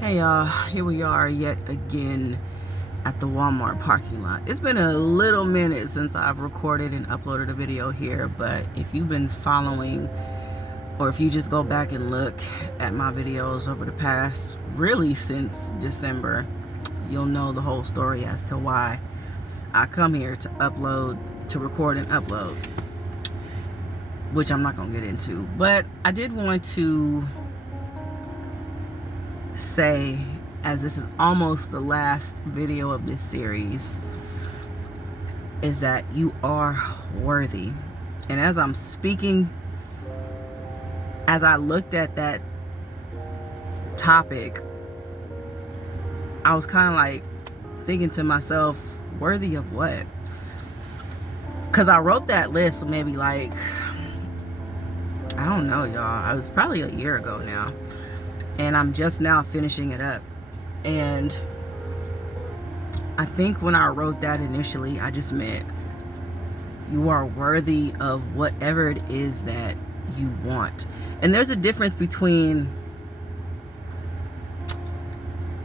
Hey y'all, here we are yet again at the Walmart parking lot. It's been a little minute since I've recorded and uploaded a video here, but if you've been following or if you just go back and look at my videos over the past, really since December, you'll know the whole story as to why I come here to record and upload, which I'm not gonna get into. But I did want to say, as this is almost the last video of this series, is that you are worthy. And as I'm speaking, as I looked at that topic, I was kind of like thinking to myself, worthy of what? Because I wrote that list maybe like, I don't know, y'all. It was probably a year ago now. And I'm just now finishing it up. And I think when I wrote that initially, I just meant you are worthy of whatever it is that you want. And there's a difference between,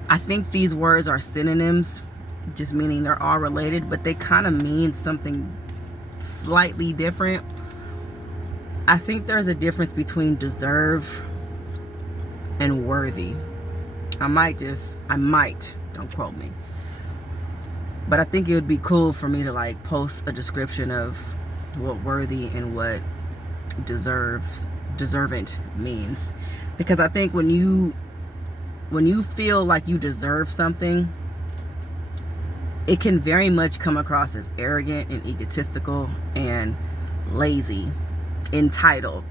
I think these words are synonyms, just meaning they're all related, but they kind of mean something slightly different. I think there's a difference between deserve and worthy. I might, don't quote me, but I think it would be cool for me to like post a description of what worthy and what deservant means, because I think when you feel like you deserve something, it can very much come across as arrogant and egotistical and lazy, entitled.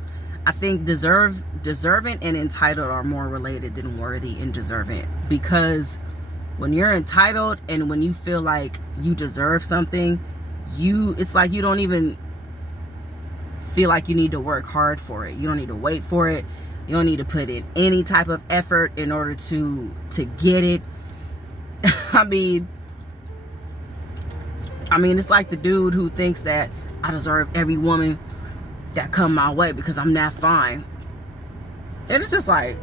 I think deserving and entitled are more related than worthy and deserving, because when you're entitled and when you feel like you deserve something, it's like you don't even feel like you need to work hard for it. You don't need to wait for it. You don't need to put in any type of effort in order to get it. I mean, it's like the dude who thinks that I deserve every woman that come my way because I'm that fine. And it's just like,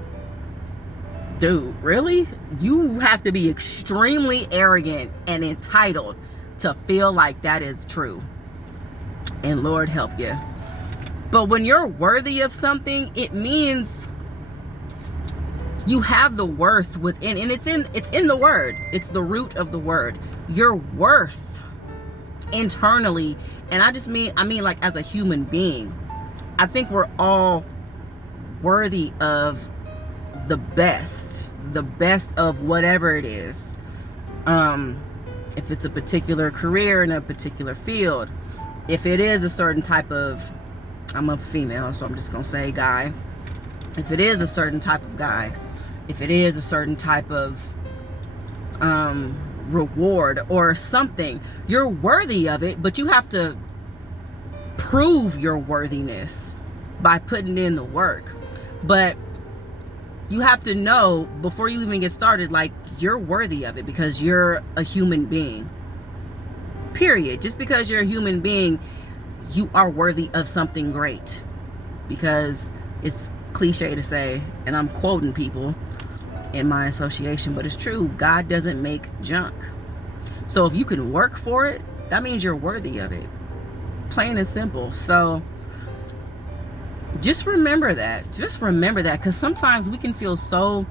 dude, really? You have to be extremely arrogant and entitled to feel like that is true. And Lord help you. But when you're worthy of something, it means you have the worth within, and it's in the word. It's the root of the word. Your worth internally. And I mean like as a human being, I think we're all worthy of the best of whatever it is. If it's a particular career in a particular field, if it is a certain type of, I'm a female, so I'm just gonna say guy. If it is a certain type of guy, if it is a certain type of reward or something, you're worthy of it, but you have to prove your worthiness by putting in the work. But you have to know before you even get started, like, you're worthy of it because you're a human being, period. Just because you're a human being, you are worthy of something great. Because it's cliche to say, and I'm quoting people in my association, but it's true, God doesn't make junk. So if you can work for it, that means you're worthy of it. Plain and simple. So just remember that, because sometimes we can feel so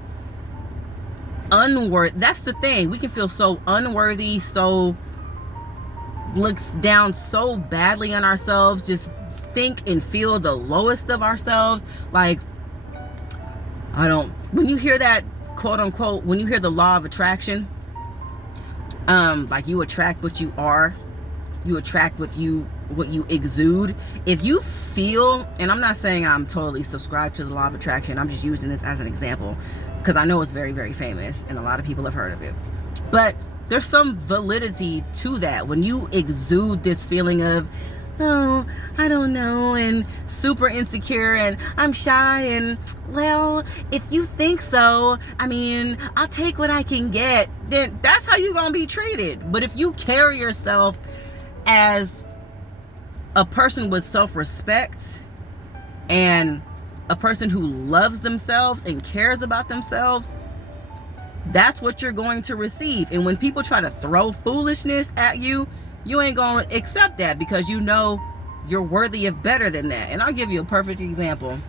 unworthy. That's the thing, we can feel so unworthy, so looks down so badly on ourselves, just think and feel the lowest of ourselves. Like, when you hear that, quote unquote, when you hear the law of attraction, like you attract what you are, you attract what you exude. If you feel, and I'm not saying I'm totally subscribed to the law of attraction, I'm just using this as an example because I know it's very, very famous and a lot of people have heard of it, but there's some validity to that. When you exude this feeling of, oh, I don't know, and super insecure, and I'm shy, and, well, if you think so, I mean, I'll take what I can get, then that's how you're gonna be treated. But if you carry yourself as a person with self-respect and a person who loves themselves and cares about themselves, That's what you're going to receive. And when people try to throw foolishness at you, you ain't going to accept that, because you know you're worthy of better than that. And I'll give you a perfect example.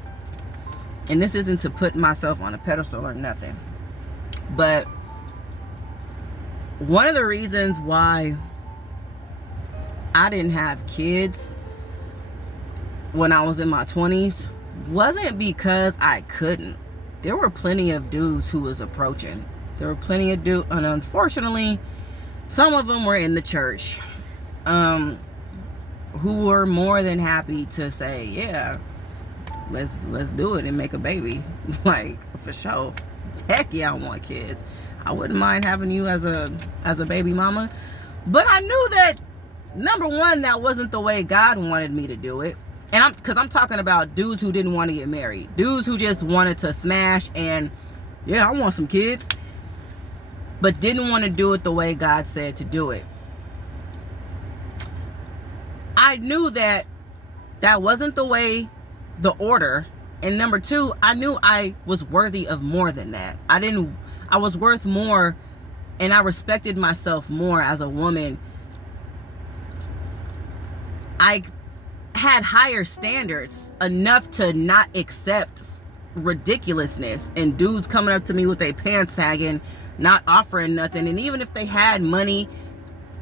And this isn't to put myself on a pedestal or nothing, but one of the reasons why I didn't have kids when I was in my 20s wasn't because I couldn't. There were plenty of dudes who was approaching. There were plenty of dudes, and unfortunately, some of them were in the church, who were more than happy to say, yeah, let's do it and make a baby. Like, for sure. Heck yeah, I want kids. I wouldn't mind having you as a baby mama. But I knew that, number one, that wasn't the way God wanted me to do it. And because I'm talking about dudes who didn't want to get married. Dudes who just wanted to smash and, yeah, I want some kids. But didn't want to do it the way God said to do it. I knew that that wasn't the way, the order. And number two, I knew I was worthy of more than that. I was worth more, and I respected myself more as a woman. I had higher standards enough to not accept ridiculousness and dudes coming up to me with their pants sagging, not offering nothing. And even if they had money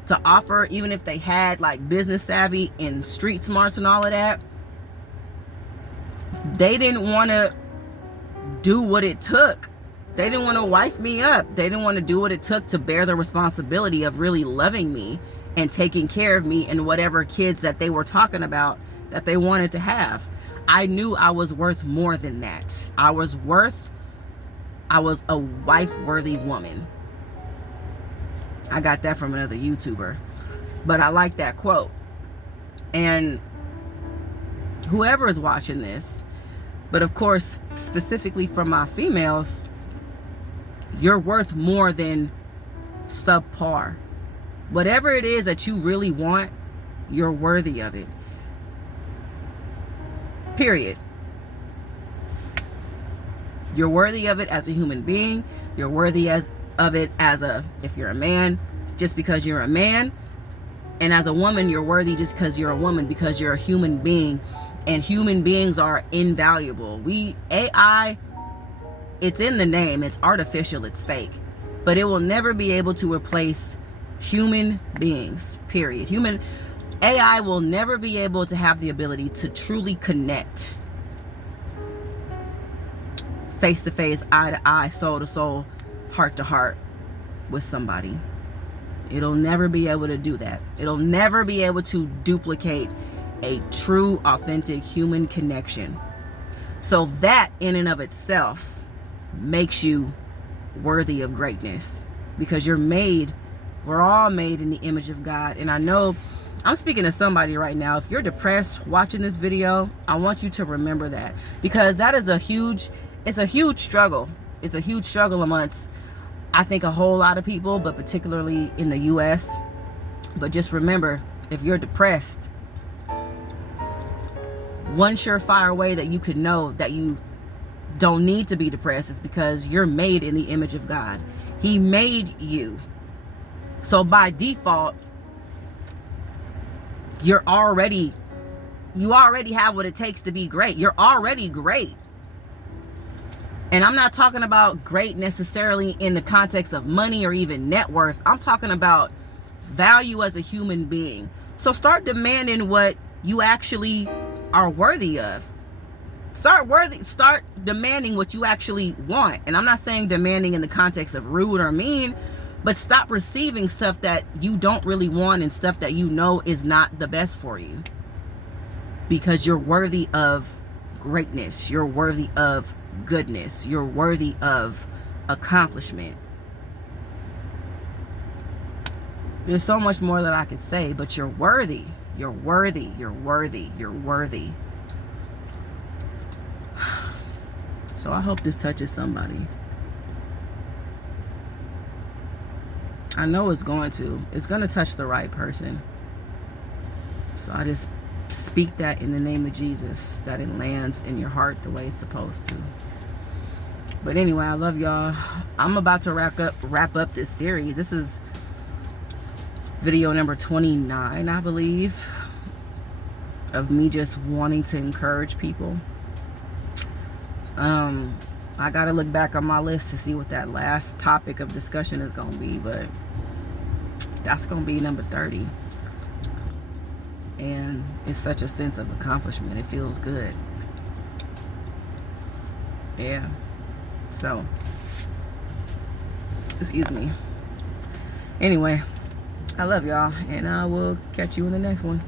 to offer, even if they had like business savvy and street smarts and all of that, they didn't want to do what it took. They didn't want to wife me up. They didn't want to do what it took to bear the responsibility of really loving me and taking care of me and whatever kids that they were talking about that they wanted to have. I knew I was worth more than that. I was a wife-worthy woman. I got that from another YouTuber, but I like that quote. And whoever is watching this, but of course, specifically for my females, you're worth more than subpar. Whatever it is that you really want, you're worthy of it. Period. You're worthy of it as a human being. You're worthy of it if you're a man, just because you're a man. And as a woman, you're worthy just because you're a woman, because you're a human being. And human beings are invaluable. AI, it's in the name. It's artificial. It's fake. But it will never be able to replace human beings, period. AI will never be able to have the ability to truly connect face to face, eye to eye, soul to soul, heart to heart with somebody. It'll never be able to do that. It'll never be able to duplicate a true, authentic human connection. So that in and of itself makes you worthy of greatness, because we're all made in the image of God. And I know I'm speaking to somebody right now. If you're depressed watching this video, I want you to remember that, because that is it's a huge struggle. It's a huge struggle amongst, I think, a whole lot of people, but particularly in the US. But just remember, if you're depressed, one surefire way that you could know that you don't need to be depressed is because you're made in the image of God. He made you. So by default, you already have what it takes to be great. You're already great. And I'm not talking about great necessarily in the context of money or even net worth. I'm talking about value as a human being. So start demanding what you actually are worthy of. Start demanding what you actually want. And I'm not saying demanding in the context of rude or mean, but stop receiving stuff that you don't really want and stuff that you know is not the best for you. Because you're worthy of greatness. You're worthy of goodness. You're worthy of accomplishment. There's so much more that I could say, but you're worthy. You're worthy. You're worthy. You're worthy. So I hope this touches somebody. I know it's going to. It's going to touch the right person. So I just speak that in the name of Jesus, that it lands in your heart the way it's supposed to. But anyway, I love y'all. I'm about to wrap up this series. This is video number 29, I believe, of me just wanting to encourage people. I gotta look back on my list to see what that last topic of discussion is gonna be, but that's gonna be number 30. And it's such a sense of accomplishment. It feels good. Yeah. So, excuse me. Anyway, I love y'all, and I will catch you in the next one.